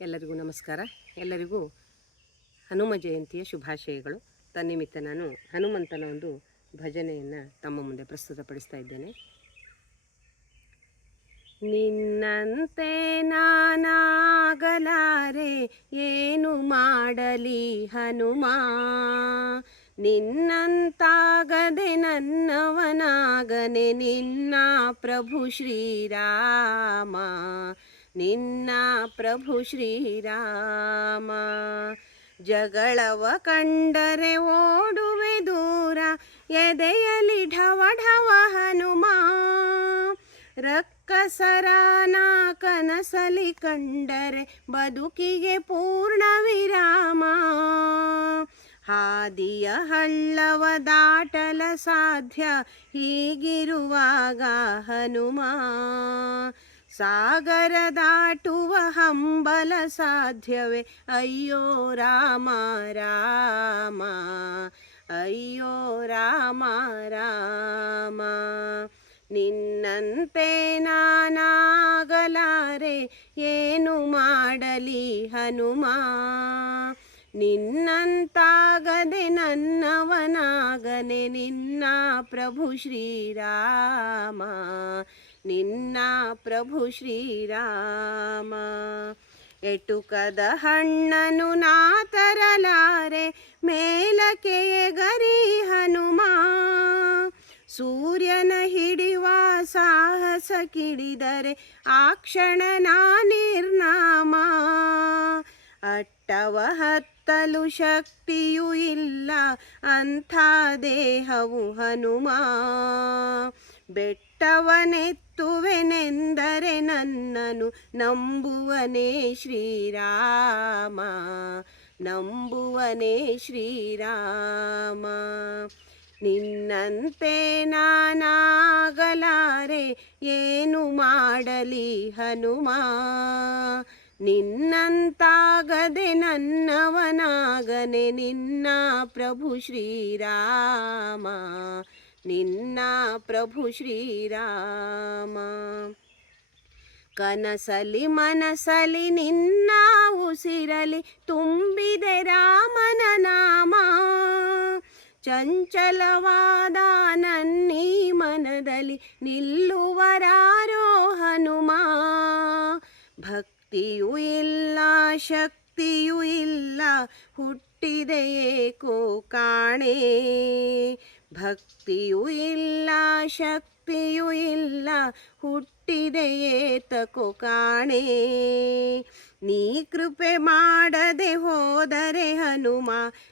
ಎಲ್ಲರಿಗೂ ನಮಸ್ಕಾರ. ಎಲ್ಲರಿಗೂ ಹನುಮ ಜಯಂತಿಯ ಶುಭಾಶಯಗಳು. ತನ್ನಿಮಿತ್ತ ನಾನು ಹನುಮಂತನ ಒಂದು ಭಜನೆಯನ್ನು ತಮ್ಮ ಮುಂದೆ ಪ್ರಸ್ತುತಪಡಿಸ್ತಾ ಇದ್ದೇನೆ. ನಿನ್ನಂತೆ ನಾನಾಗಲಾರೆ, ಏನು ಮಾಡಲಿ ಹನುಮ, ನಿನ್ನಂತಾಗದೆ ನನ್ನವನಾಗನೆ ನಿನ್ನ ಪ್ರಭು ಶ್ರೀರಾಮ, ನಿನ್ನ ಪ್ರಭು ಶ್ರೀರಾಮ. ಜಗಳವ ಕಂಡರೆ ಓಡುವೆ ದೂರ, ಎದೆಯಲಿ ಢವ ಢವ ಹನುಮ, ರಕ್ಕಸರಾನ ಕನಸಲಿ ಕಂಡರೆ ಬದುಕಿಗೆ ಪೂರ್ಣ ವಿರಾಮ. ಹಾದಿಯ ಹಳ್ಳವ ದಾಟಲ ಸಾಧ್ಯ, ಹೀಗಿರುವಾಗ ಹನುಮ, ಸಾಗರ ದಾಟುವ ಹಂಬಲ ಸಾಧ್ಯವೇ, ಅಯ್ಯೋ ರಾಮ ರಾಮ, ಅಯ್ಯೋ ರಾಮ ರಾಮ. ನಿನ್ನಂತೆ ನಾನಾಗಲಾರೆ, ಏನು ಮಾಡಲಿ ಹನುಮ, ನಿನ್ನಂತಾಗದೆ ನನ್ನವನಾಗನೆ ನಿನ್ನ ಪ್ರಭು ಶ್ರೀರಾಮ, ನಿನ್ನ ಪ್ರಭು ಶ್ರೀರಾಮ. ಎಟುಕದ ಹಣ್ಣನು ನಾ ತರಲಾರೆ, ಮೇಲಕ್ಕೆ ಎಗರಿ ಹನುಮ, ಸೂರ್ಯನ ಹಿಡಿವ ಸಾಹಸ ಕಿಡಿದರೆ ಆ ಕ್ಷಣ ನಾ ನಿರ್ನಾಮ. ಅಟ್ಟವ ಹತ್ತಲು ಶಕ್ತಿಯೂ ಇಲ್ಲ ಅಂಥ ದೇಹವು ಹನುಮ, ಬೆಟ್ಟವನೆತ್ತುವೆನೆಂದರೆ ನನ್ನನು ನಂಬುವನೇ ಶ್ರೀರಾಮ, ನಂಬುವನೇ ಶ್ರೀರಾಮ. ನಿನ್ನಂತೆ ನಾನಾಗಲಾರೆ, ಏನು ಮಾಡಲಿ ಹನುಮ, ನಿನ್ನಂತಾಗದೆ ನನ್ನವನಾಗನೆ ನಿನ್ನ ಪ್ರಭು ಶ್ರೀರಾಮ, ನಿನ್ನ ಪ್ರಭು ಶ್ರೀರಾಮ. ಕನಸಲಿ ಮನಸಲಿ ನಿನ್ನ ಉಸಿರಲಿ ತುಂಬಿದೆ ರಾಮನ ನಾಮ, ಚಂಚಲವಾದ ನನ್ನೀ ಮನದಲ್ಲಿ ನಿಲ್ಲುವರಾರೋ ಹನುಮ. ಭಕ್ತಿಯೂ ಇಲ್ಲ ಶಕ್ತಿಯೂ ಇಲ್ಲ, ಹುಟ್ಟಿದೆ ಏಕೋ ಕಾಣೆ, ಭಕ್ತಿಯೂ ಇಲ್ಲ ಶಕ್ತಿಯೂ ಇಲ್ಲ, ಹುಟ್ಟಿದೆ ಏತಕೋ ಕಾಣೆ. ನೀ ಕೃಪೆ ಮಾಡದೆ ಹೋದರೆ ಹನುಮ,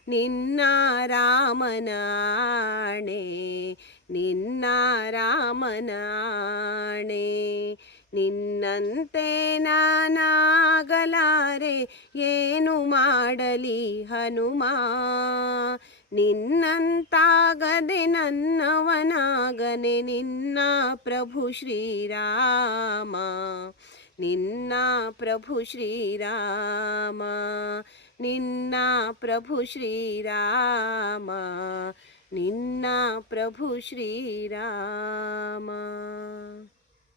ನಿನ್ನ ರಾಮನಾಣೆ, ನಿನ್ನ ರಾಮನಾಣೆ. ನಿನ್ನಂತೆ ನಾನಾಗಲಾರೆ, ಏನು ಮಾಡಲಿ ಹನುಮ, ನಿನ್ನಂತಾಗದೆ ನನ್ನವನಾಗನೆ ನಿನ್ನ ಪ್ರಭು ಶ್ರೀರಾಮ, ನಿನ್ನ ಪ್ರಭು ಶ್ರೀರಾಮ, ನಿನ್ನ ಪ್ರಭು ಶ್ರೀರಾಮ, ನಿನ್ನ ಪ್ರಭು ಶ್ರೀರಾಮ.